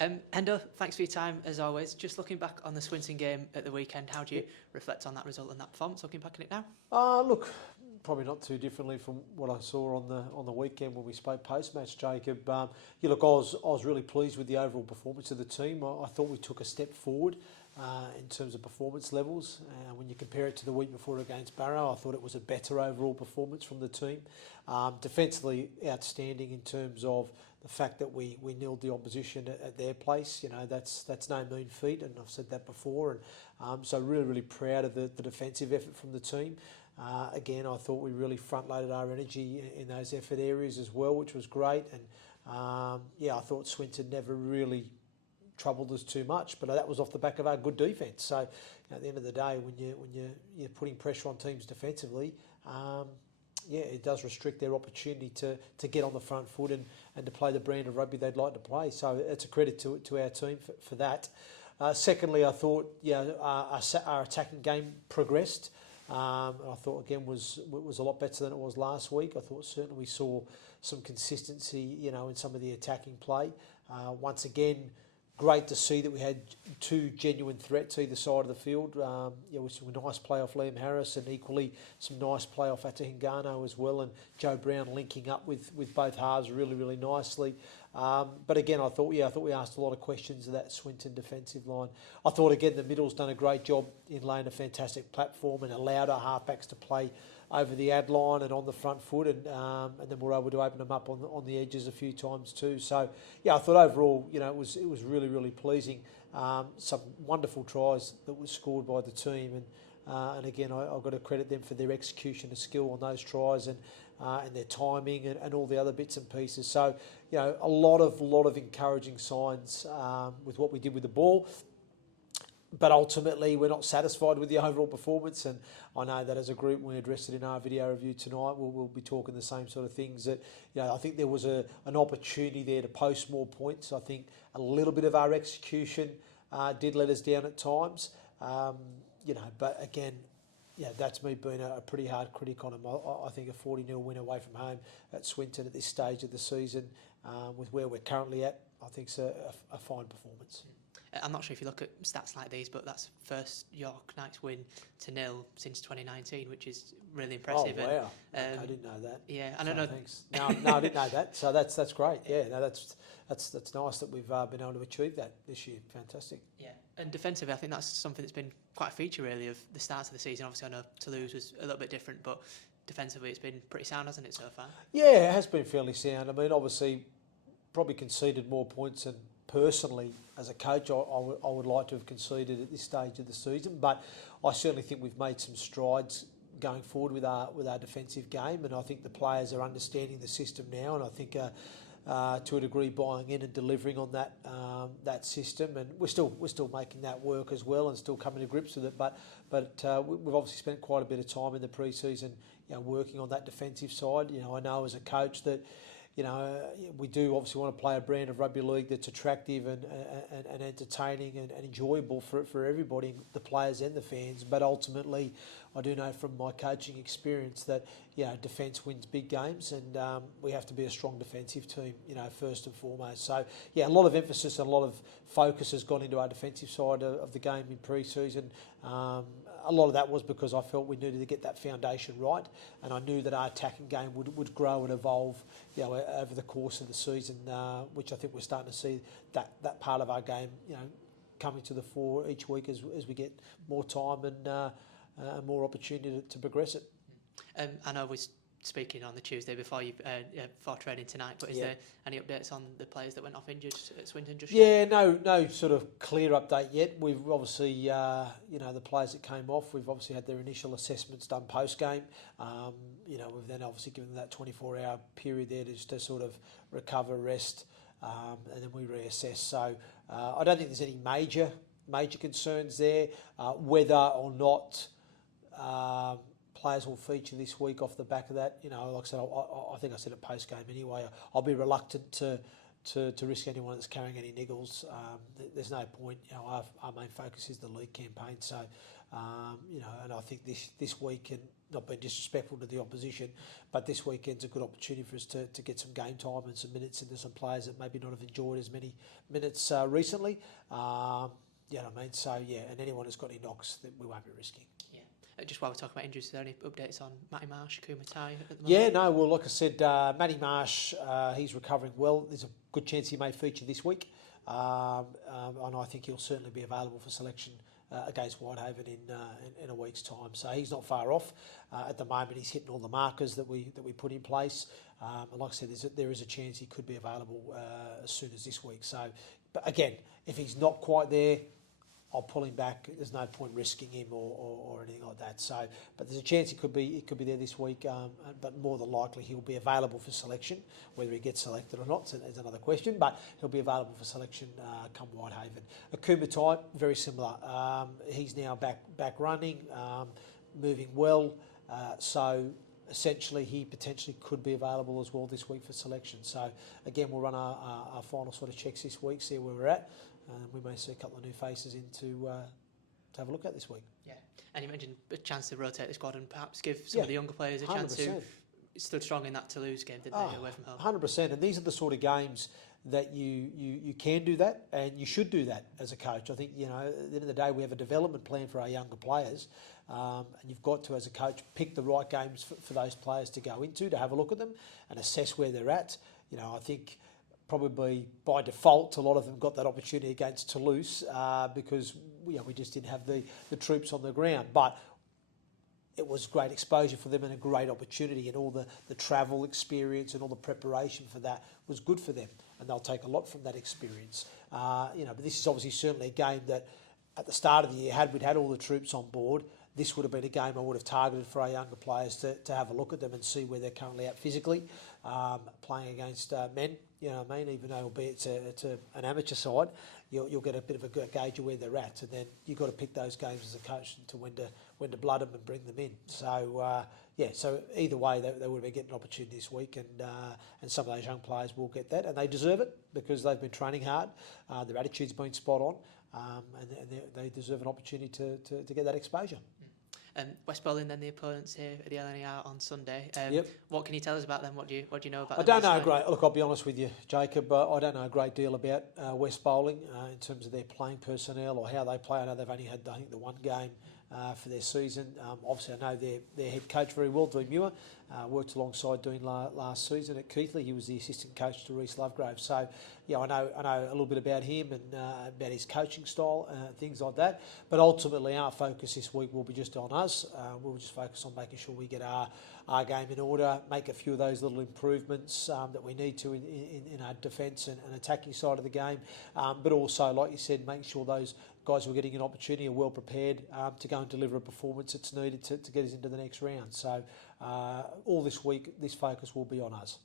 Hendo, thanks for your time as always. Just looking back on the Swinton game at the weekend, how do you reflect on that result and that performance? Looking back on it now. Look, probably not too differently from what I saw on the weekend when we spoke post match, Jacob. Look, I was really pleased with the overall performance of the team. I thought we took a step forward in terms of performance levels. When you compare it to the week before against Barrow, I thought it was a better overall performance from the team. Defensively outstanding in terms of the fact that we nilled the opposition at their place. That's no mean feat, and I've said that before. And so really proud of the defensive effort from the team. Again, I thought we really front-loaded our energy in those effort areas as well, which was great. And I thought Swinton never really troubled us too much, but that was off the back of our good defence. So at the end of the day, when you're putting pressure on teams defensively, it does restrict their opportunity to get on the front foot and to play the brand of rugby they'd like to play. So it's a credit to our team for that. Secondly, I thought our attacking game progressed. I thought again was a lot better than it was last week. I thought certainly we saw some consistency, in some of the attacking play. Once again, great to see that we had two genuine threats either side of the field. With some nice play off Liam Harris and equally some nice play off Ata Hingano as well, and Joe Brown linking up with both halves really nicely. But again, I thought we asked a lot of questions of that Swinton defensive line. I thought again the middle's done a great job in laying a fantastic platform and allowed our halfbacks to play over the ad line and on the front foot, and then we're able to open them up on the edges a few times too. So I thought overall, it was really pleasing. Some wonderful tries that was scored by the team, and again I've got to credit them for their execution of skill on those tries and their timing and all the other bits and pieces. So a lot of encouraging signs with what we did with the ball. But ultimately, we're not satisfied with the overall performance, and I know that as a group, when we addressed it in our video review tonight, we'll be talking the same sort of things. That I think there was an opportunity there to post more points. I think a little bit of our execution did let us down at times. But again, that's me being a pretty hard critic on them. I think a 40-0 win away from home at Swinton at this stage of the season, with where we're currently at, I think it's a fine performance. I'm not sure if you look at stats like these, but that's first York Knights win to 0 since 2019, which is really impressive. Oh wow! I didn't know that. Yeah, I don't know. Thanks. No, I didn't know that. So that's great. Yeah, no, that's nice that we've been able to achieve that this year. Fantastic. Yeah, and defensively, I think that's something that's been quite a feature really of the start of the season. Obviously, I know Toulouse was a little bit different, but defensively, it's been pretty sound, hasn't it, so far? Yeah, it has been fairly sound. I mean, obviously, probably conceded more points than. Personally, as a coach, I would like to have conceded at this stage of the season, but I certainly think we've made some strides going forward with our defensive game, and I think the players are understanding the system now, and I think to a degree buying in and delivering on that system, and we're still making that work as well, and still coming to grips with it. But we've obviously spent quite a bit of time in the pre-season, working on that defensive side. I know as a coach that. We do obviously want to play a brand of rugby league that's attractive and entertaining and enjoyable for everybody, the players and the fans. But ultimately, I do know from my coaching experience that defence wins big games, and we have to be a strong defensive team, first and foremost. So a lot of emphasis and a lot of focus has gone into our defensive side of the game in pre-season. A lot of that was because I felt we needed to get that foundation right, and I knew that our attacking game would grow and evolve, over the course of the season, which I think we're starting to see that part of our game, coming to the fore each week as we get more time and more opportunity to progress it. I know we're speaking on the Tuesday before training tonight, but is there any updates on the players that went off injured at Swinton just yet? No sort of clear update yet. We've obviously, the players that came off, we've obviously had their initial assessments done post-game. We've then obviously given them that 24-hour period there to sort of recover, rest, and then we reassess. So I don't think there's any major concerns there. Whether or not players will feature this week off the back of that, like I said, I think I said it post-game anyway. I'll be reluctant to to risk anyone that's carrying any niggles. There's no point. Our main focus is the league campaign. So, and I think this weekend, not being disrespectful to the opposition, but this weekend's a good opportunity for us to get some game time and some minutes into some players that maybe not have enjoyed as many minutes recently. You know what I mean? So, and anyone who's got any knocks, that we won't be risking. Just while we're talking about injuries, is there any updates on Matty Marsh, Kumatai at the moment? Yeah, no, well, like I said, Matty Marsh, he's recovering well. There's a good chance he may feature this week. And I think he'll certainly be available for selection against Whitehaven in a week's time. So he's not far off. At the moment, he's hitting all the markers that we put in place. And like I said, there is a chance he could be available as soon as this week. So, but again, if he's not quite there, I'll pull him back. There's no point risking him or anything like that. So, but there's a chance he could be there this week. But more than likely he'll be available for selection. Whether he gets selected or not is another question. But he'll be available for selection come Whitehaven. Kumatai, very similar. He's now back running, moving well. So essentially he potentially could be available as well this week for selection. So again, we'll run our final sort of checks this week, see where we're at. We may see a couple of new faces in to have a look at this week. Yeah, and you mentioned a chance to rotate the squad and perhaps give some of the younger players a 100%. Chance who stood strong in that Toulouse game, didn't they, away from home? 100%, and these are the sort of games that you can do that, and you should do that as a coach. I think, at the end of the day, we have a development plan for our younger players, and you've got to, as a coach, pick the right games for those players to go into, to have a look at them and assess where they're at. I think probably by default, a lot of them got that opportunity against Toulouse because we just didn't have the troops on the ground. But it was great exposure for them and a great opportunity, and all the travel experience and all the preparation for that was good for them, and they'll take a lot from that experience. But this is obviously certainly a game that at the start of the year, we'd had all the troops on board, this would have been a game I would have targeted for our younger players to have a look at them and see where they're currently at physically, playing against men. You know what I mean? Even though albeit it's an amateur side, you'll get a bit of a gauge of where they're at, and then you've got to pick those games as a coach to when to blood them and bring them in. So so either way, they would have been getting an opportunity this week, and some of those young players will get that, and they deserve it because they've been training hard. Their attitude's been spot on, and they deserve an opportunity to get that exposure. West Bowling, then the opponents here at the LNER on Sunday. What can you tell us about them? What do you know about them? I don't know great. Look, I'll be honest with you, Jacob. I don't know a great deal about West Bowling in terms of their playing personnel or how they play. I know they've only had, I think, the one game for their season. Obviously, I know their head coach very well, Dean Muir. Worked alongside Dean last season at Keighley. He was the assistant coach to Reece Lovegrove. So, I know a little bit about him and about his coaching style, things like that. But ultimately, our focus this week will be just on us. We'll just focus on making sure we get our game in order, make a few of those little improvements that we need to in our defence and attacking side of the game. But also, like you said, make sure those guys who are getting an opportunity are well prepared to go and deliver a performance that's needed to get us into the next round. So all this week, this focus will be on us.